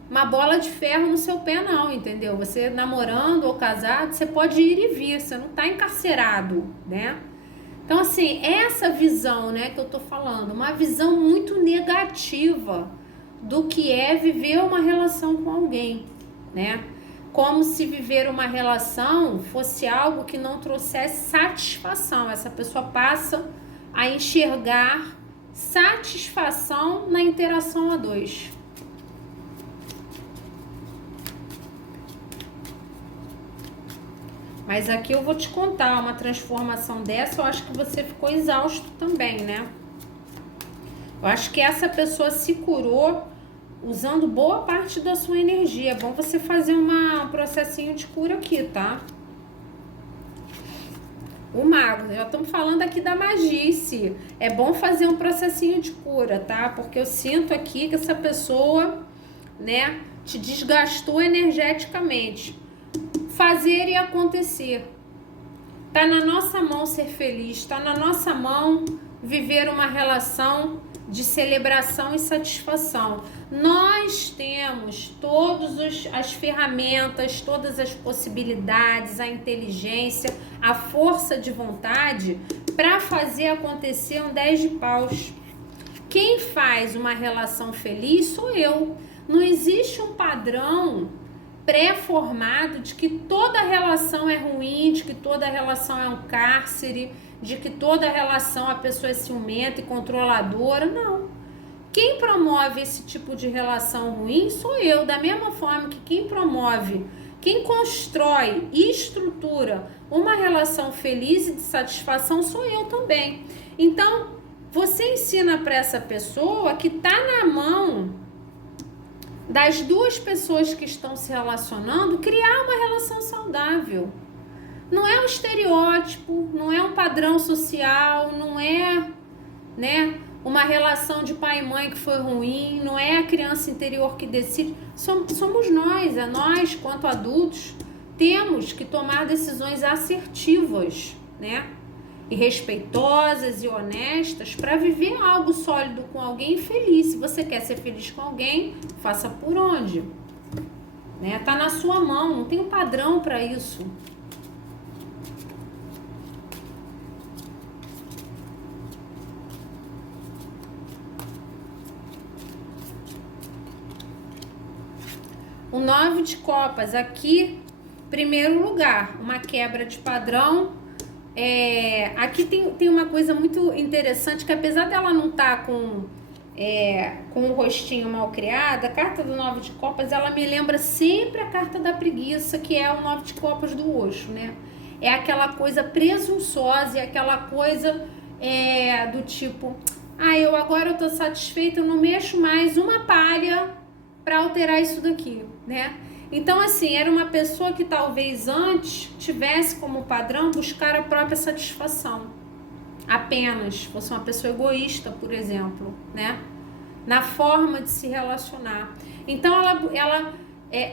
uma bola de ferro no seu pé, não, entendeu? Você namorando ou casado, você pode ir e vir, você não tá encarcerado, né? Então, assim, essa visão, né, que eu tô falando, uma visão muito negativa do que é viver uma relação com alguém, né? como se viver uma relação fosse algo que não trouxesse satisfação. Essa pessoa passa a enxergar satisfação na interação a dois. Mas aqui eu vou te contar uma transformação dessa, eu acho que você ficou exausto também, né? Eu acho que essa pessoa se curou usando boa parte da sua energia. É bom você fazer um processinho de cura aqui, tá? O mago, já estamos falando aqui da magice. É bom fazer um processinho de cura, tá? Porque eu sinto aqui que essa pessoa, né, te desgastou energeticamente. Fazer e acontecer. Tá na nossa mão ser feliz, tá na nossa mão viver uma relação de celebração e satisfação. Nós temos todas as ferramentas, todas as possibilidades, a inteligência, a força de vontade para fazer acontecer um 10 de paus. Quem faz uma relação feliz sou eu. Não existe um padrão pré-formado de que toda relação é ruim, de que toda relação é um cárcere, de que toda relação a pessoa é ciumenta e controladora. Não. Quem promove esse tipo de relação ruim sou eu, da mesma forma que quem promove, quem constrói e estrutura uma relação feliz e de satisfação sou eu também. Então, você ensina para essa pessoa que tá na mão das duas pessoas que estão se relacionando, criar uma relação saudável. Não é um estereótipo, não é um padrão social, não é, né, uma relação de pai e mãe que foi ruim, não é a criança interior que decide. Somos nós, nós, quanto adultos, temos que tomar decisões assertivas, né, e respeitosas e honestas para viver algo sólido com alguém feliz. Se você quer ser feliz com alguém, faça por onde? Né? Tá na sua mão, não tem um padrão para isso. O 9 de copas, aqui, primeiro lugar, uma quebra de padrão. Aqui tem uma coisa muito interessante, que apesar dela não estar com o rostinho mal criado, a carta do 9 de copas, ela me lembra sempre a carta da preguiça, que é o 9 de copas do Osho, né? É aquela coisa presunçosa, é aquela coisa do tipo, agora eu tô satisfeita, eu não mexo mais uma palha para alterar isso daqui, né? Então, assim, era uma pessoa que talvez antes tivesse como padrão buscar a própria satisfação. Apenas, fosse uma pessoa egoísta, por exemplo, né? Na forma de se relacionar. Então,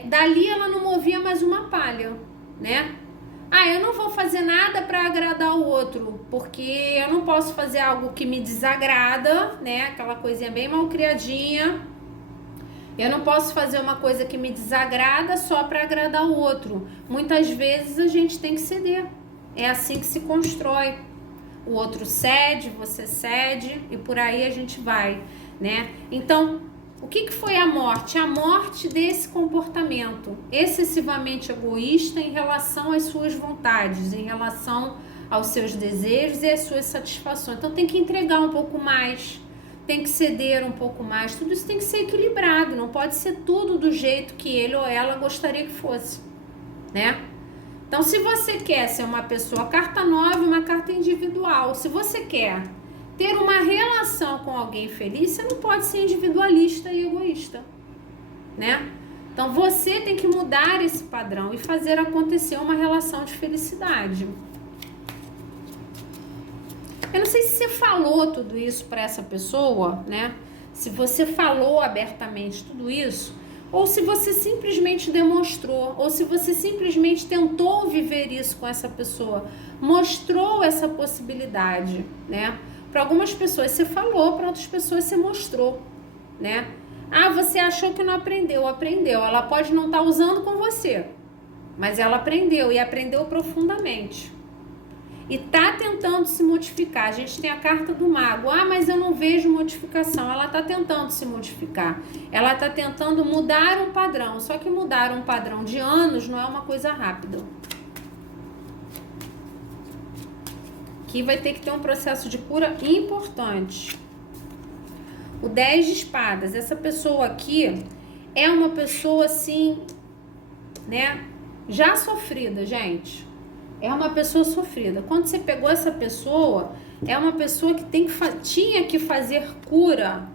dali ela não movia mais uma palha, né? Eu não vou fazer nada para agradar o outro, porque eu não posso fazer algo que me desagrada, né? Aquela coisinha bem mal criadinha. Eu não posso fazer uma coisa que me desagrada só para agradar o outro. Muitas vezes a gente tem que ceder. É assim que se constrói. O outro cede, você cede e por aí a gente vai, né? Então, o que foi a morte? A morte desse comportamento excessivamente egoísta em relação às suas vontades, em relação aos seus desejos e às suas satisfações. Então, tem que entregar um pouco mais, tem que ceder um pouco mais, tudo isso tem que ser equilibrado, não pode ser tudo do jeito que ele ou ela gostaria que fosse, né? Então, se você quer ser uma pessoa, carta 9, uma carta individual, se você quer ter uma relação com alguém feliz, você não pode ser individualista e egoísta, né? Então, você tem que mudar esse padrão e fazer acontecer uma relação de felicidade. Eu não sei se você falou tudo isso para essa pessoa, né? Se você falou abertamente tudo isso, ou se você simplesmente demonstrou, ou se você simplesmente tentou viver isso com essa pessoa, mostrou essa possibilidade, né? Para algumas pessoas você falou, para outras pessoas você mostrou, né? Você achou que não aprendeu, aprendeu. Ela pode não estar usando com você, mas ela aprendeu e aprendeu profundamente. e tá tentando se modificar. A gente tem a carta do mago. Ah, mas eu não vejo modificação. Ela tá tentando se modificar. Ela tá tentando mudar um padrão. Só que mudar um padrão de anos não é uma coisa rápida. Aqui vai ter que ter um processo de cura importante. O 10 de espadas. Essa pessoa aqui é uma pessoa assim, né? Já sofrida, gente. É uma pessoa sofrida. Quando você pegou essa pessoa, é uma pessoa que tinha que fazer cura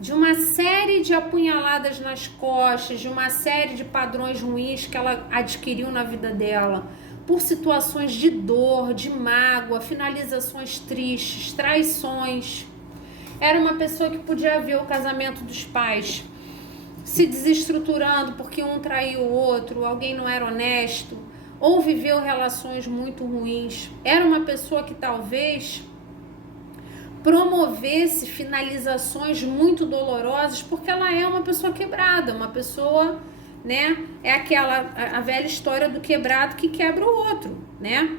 de uma série de apunhaladas nas costas, de uma série de padrões ruins que ela adquiriu na vida dela, por situações de dor, de mágoa, finalizações tristes, traições. Era uma pessoa que podia ver o casamento dos pais se desestruturando porque um traiu o outro, alguém não era honesto, ou viveu relações muito ruins. Era uma pessoa que talvez promovesse finalizações muito dolorosas, porque ela é uma pessoa quebrada, uma pessoa, né? É a velha história do quebrado que quebra o outro, né?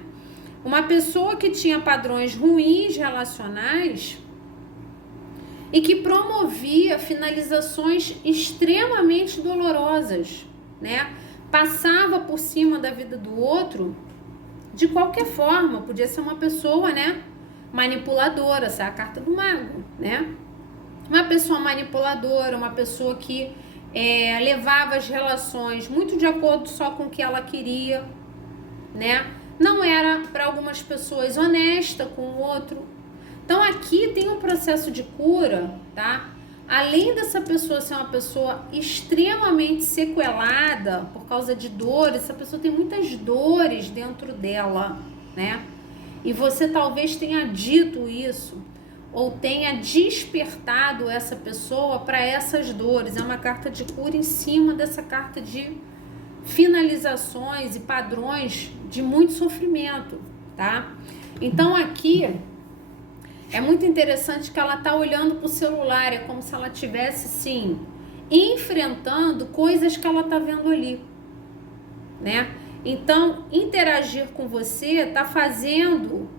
Uma pessoa que tinha padrões ruins relacionais e que promovia finalizações extremamente dolorosas, né? Passava por cima da vida do outro de qualquer forma. Podia ser uma pessoa, né, manipuladora, essa é a carta do mago, né? Uma pessoa manipuladora, uma pessoa que levava as relações muito de acordo só com o que ela queria, né? Não era, para algumas pessoas, honesta com o outro. Então aqui tem um processo de cura, tá? Além dessa pessoa ser uma pessoa extremamente sequelada por causa de dores, essa pessoa tem muitas dores dentro dela, né? E você talvez tenha dito isso, ou tenha despertado essa pessoa para essas dores. É uma carta de cura em cima dessa carta de finalizações e padrões de muito sofrimento, tá? Então aqui é muito interessante que ela tá olhando pro celular, é como se ela tivesse, sim, enfrentando coisas que ela tá vendo ali, né? Então, interagir com você tá fazendo,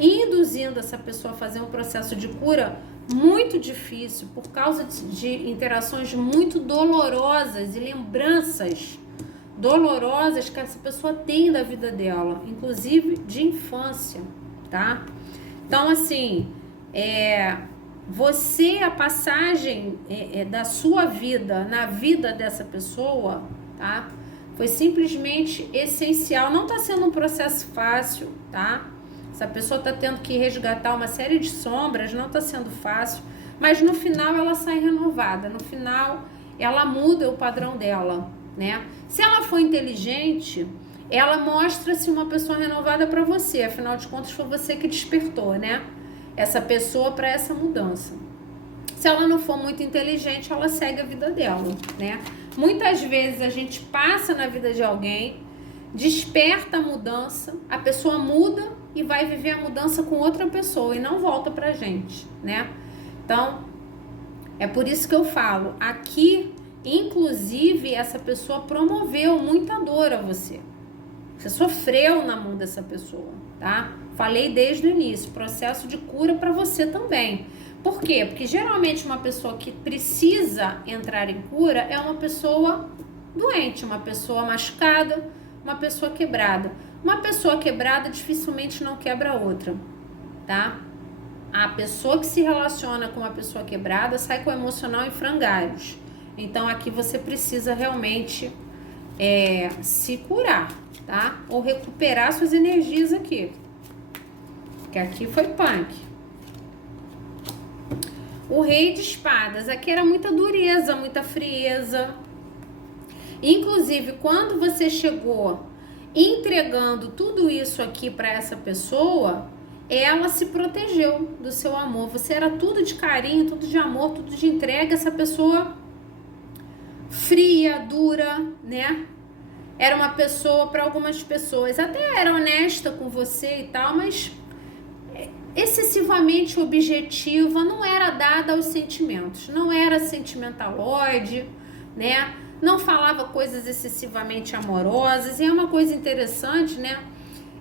induzindo essa pessoa a fazer um processo de cura muito difícil, por causa de interações muito dolorosas e lembranças dolorosas que essa pessoa tem da vida dela, inclusive de infância, tá? Então, assim, a passagem da sua vida na vida dessa pessoa, tá? Foi simplesmente essencial. Não tá sendo um processo fácil, tá? Essa pessoa tá tendo que resgatar uma série de sombras, não tá sendo fácil, mas no final ela sai renovada, no final ela muda o padrão dela, né? Se ela for inteligente, ela mostra-se uma pessoa renovada para você, afinal de contas foi você que despertou, né? Essa pessoa para essa mudança. Se ela não for muito inteligente, ela segue a vida dela, né? Muitas vezes a gente passa na vida de alguém, desperta a mudança, a pessoa muda e vai viver a mudança com outra pessoa e não volta pra gente, né? Então, é por isso que eu falo, aqui, inclusive, essa pessoa promoveu muita dor a você. Você sofreu na mão dessa pessoa, tá? Falei desde o início, processo de cura para você também. Por quê? Porque geralmente uma pessoa que precisa entrar em cura é uma pessoa doente, uma pessoa machucada, uma pessoa quebrada. Uma pessoa quebrada dificilmente não quebra outra, tá? A pessoa que se relaciona com uma pessoa quebrada sai com o emocional em frangalhos. Então aqui você precisa realmente se curar, tá? Ou recuperar suas energias aqui. Que aqui foi punk. O rei de espadas. Aqui era muita dureza, muita frieza. Inclusive, quando você chegou entregando tudo isso aqui para essa pessoa, ela se protegeu do seu amor. Você era tudo de carinho, tudo de amor, tudo de entrega. Essa pessoa fria, dura, né? Era uma pessoa, para algumas pessoas, até era honesta com você e tal, mas excessivamente objetiva, não era dada aos sentimentos, não era sentimentaloide, né? Não falava coisas excessivamente amorosas. E é uma coisa interessante, né?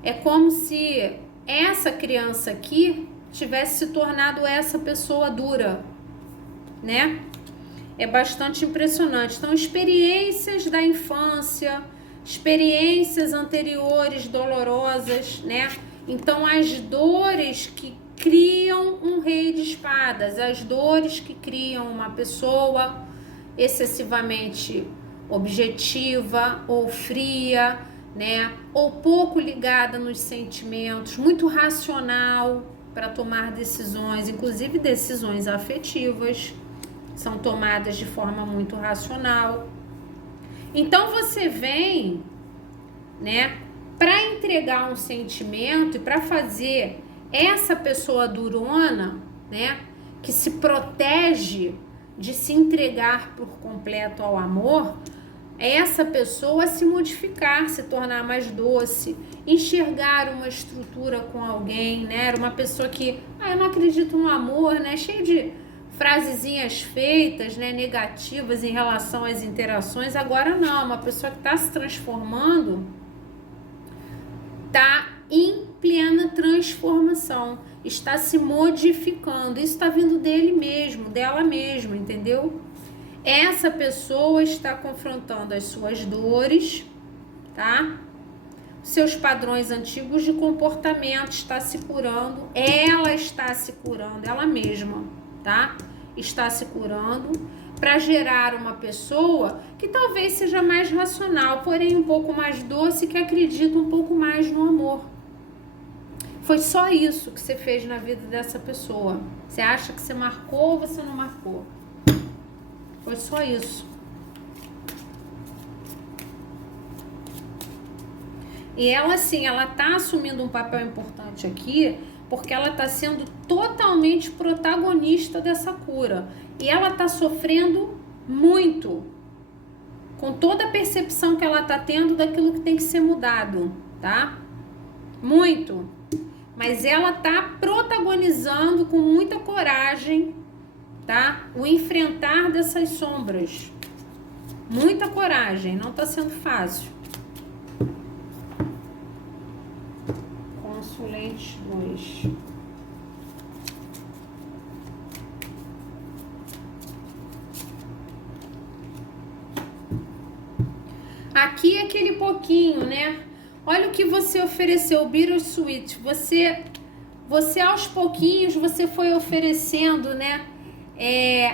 é como se essa criança aqui tivesse se tornado essa pessoa dura, né? É bastante impressionante. Então, experiências da infância, experiências anteriores dolorosas, né? Então, as dores que criam um rei de espadas, as dores que criam uma pessoa excessivamente objetiva ou fria, né? Ou pouco ligada nos sentimentos, muito racional para tomar decisões, inclusive decisões afetivas, são tomadas de forma muito racional. Então você vem, né, para entregar um sentimento e para fazer essa pessoa durona, né, que se protege de se entregar por completo ao amor, essa pessoa se modificar, se tornar mais doce, enxergar uma estrutura com alguém, né? Era uma pessoa que, eu não acredito no amor, né? Cheio de frasezinhas feitas, né? Negativas em relação às interações. Agora não, uma pessoa que está se transformando, está em plena transformação, está se modificando. Isso está vindo dele mesmo, dela mesma, entendeu? Essa pessoa está confrontando as suas dores, tá? Seus padrões antigos de comportamento, está se curando. Ela está se curando, ela mesma, tá? Está se curando para gerar uma pessoa que talvez seja mais racional, porém um pouco mais doce, que acredita um pouco mais no amor. Foi só isso que você fez na vida dessa pessoa. Você acha que você marcou ou você não marcou? Foi só isso. E ela, assim, ela tá assumindo um papel importante aqui, porque ela tá sendo totalmente protagonista dessa cura. E ela tá sofrendo muito, com toda a percepção que ela tá tendo daquilo que tem que ser mudado, tá? Muito. Mas ela tá protagonizando com muita coragem, tá? O enfrentar dessas sombras. Muita coragem, não tá sendo fácil. Consulente 2. Aqui aquele pouquinho, né? Olha o que você ofereceu, o Bittersweet. Você aos pouquinhos, você foi oferecendo, né?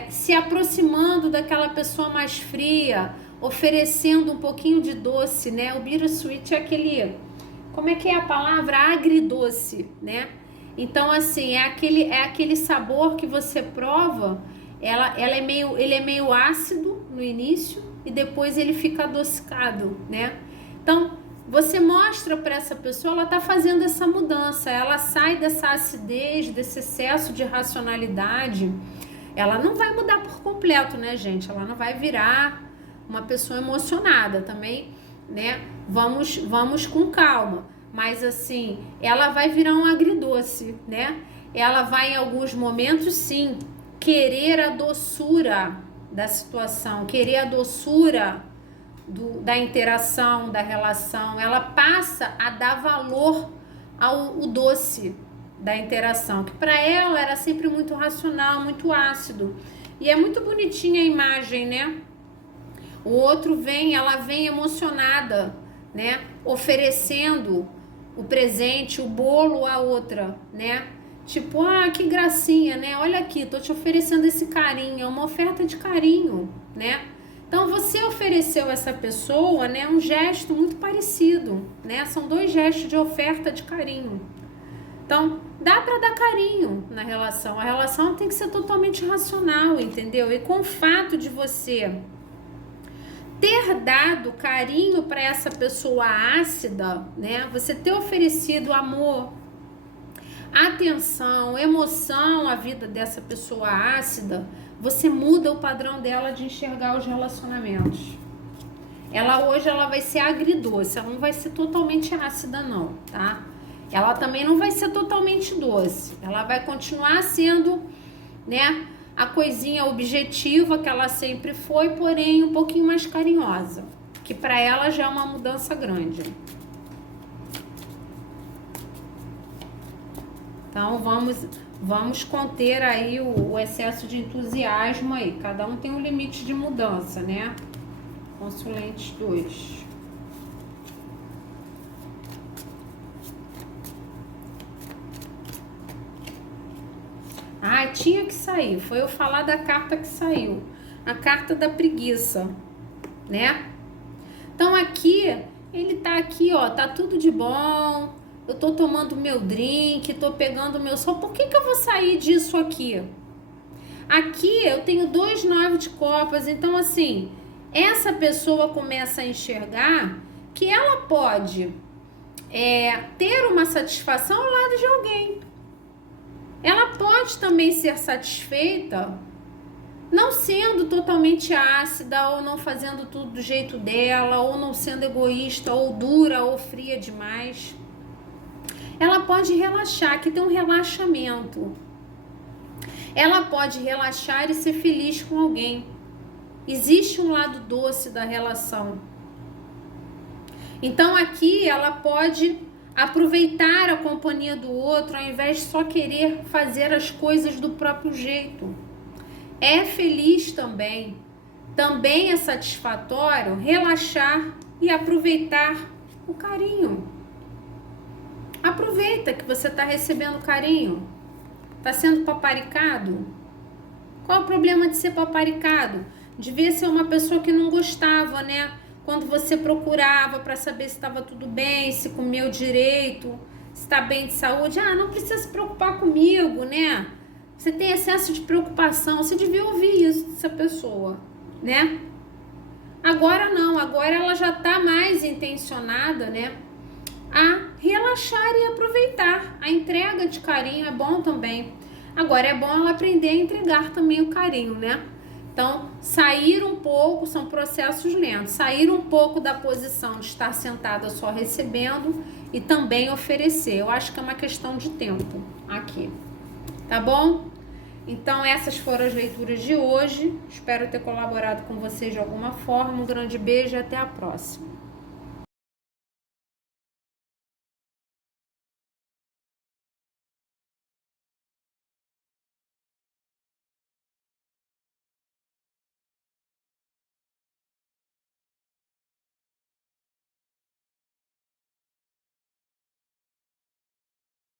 Se aproximando daquela pessoa mais fria, oferecendo um pouquinho de doce, né? O Bittersweet é aquele, como é que é a palavra? Agridoce, né? Então, assim, é aquele sabor que você prova, ele é meio ácido no início e depois ele fica adocicado, né? Então, você mostra para essa pessoa, ela tá fazendo essa mudança, ela sai dessa acidez, desse excesso de racionalidade. Ela não vai mudar por completo, né, gente? Ela não vai virar uma pessoa emocionada também, né? Vamos com calma. Mas, assim, ela vai virar um agridoce, né? Ela vai, em alguns momentos, sim, querer a doçura da situação, querer a doçura da interação, da relação. Ela passa a dar valor ao doce da interação, que para ela era sempre muito racional, muito ácido. E é muito bonitinha a imagem, né? O outro ela vem emocionada, né? Oferecendo o presente, o bolo à outra, né? Tipo, que gracinha, né? Olha aqui, tô te oferecendo esse carinho, é uma oferta de carinho, né? Então, você ofereceu a essa pessoa, né, um gesto muito parecido, né? São dois gestos de oferta de carinho. Então, dá para dar carinho na relação. A relação tem que ser totalmente racional, entendeu? E com o fato de você ter dado carinho para essa pessoa ácida, né? Você ter oferecido amor, atenção, emoção à vida dessa pessoa ácida, você muda o padrão dela de enxergar os relacionamentos. Hoje ela vai ser agridoce, ela não vai ser totalmente ácida não, tá? Ela também não vai ser totalmente doce, ela vai continuar sendo, né, a coisinha objetiva que ela sempre foi, porém um pouquinho mais carinhosa, que para ela já é uma mudança grande. Então, vamos conter aí o excesso de entusiasmo aí. Cada um tem um limite de mudança, né? Consulentes 2. Ah, tinha que sair. Foi eu falar da carta que saiu. A carta da preguiça, né? Então, aqui, ele tá aqui, ó. Tá tudo de bom. Eu tô tomando meu drink, tô pegando meu sol. Por que eu vou sair disso aqui? Aqui, eu tenho 2 9 de copas. Então, assim, essa pessoa começa a enxergar que ela pode ter uma satisfação ao lado de alguém. Ela pode também ser satisfeita não sendo totalmente ácida, ou não fazendo tudo do jeito dela, ou não sendo egoísta, ou dura, ou fria demais. Ela pode relaxar, que tem um relaxamento. Ela pode relaxar e ser feliz com alguém. Existe um lado doce da relação. Então aqui ela pode aproveitar a companhia do outro, ao invés de só querer fazer as coisas do próprio jeito. É feliz também. Também é satisfatório relaxar e aproveitar o carinho. Aproveita que você está recebendo carinho. Está sendo paparicado? Qual o problema de ser paparicado? Devia ser uma pessoa que não gostava, né? Quando você procurava para saber se estava tudo bem, se comeu direito, se está bem de saúde. Ah, não precisa se preocupar comigo, né? Você tem excesso de preocupação. Você devia ouvir isso dessa pessoa, né? Agora não. Agora ela já está mais intencionada, né? A relaxar e aproveitar. A entrega de carinho é bom também. Agora é bom ela aprender a entregar também o carinho, né? Então, sair um pouco, são processos lentos, sair um pouco da posição de estar sentada só recebendo e também oferecer. Eu acho que é uma questão de tempo aqui, tá bom? Então, essas foram as leituras de hoje. Espero ter colaborado com vocês de alguma forma. Um grande beijo e até a próxima.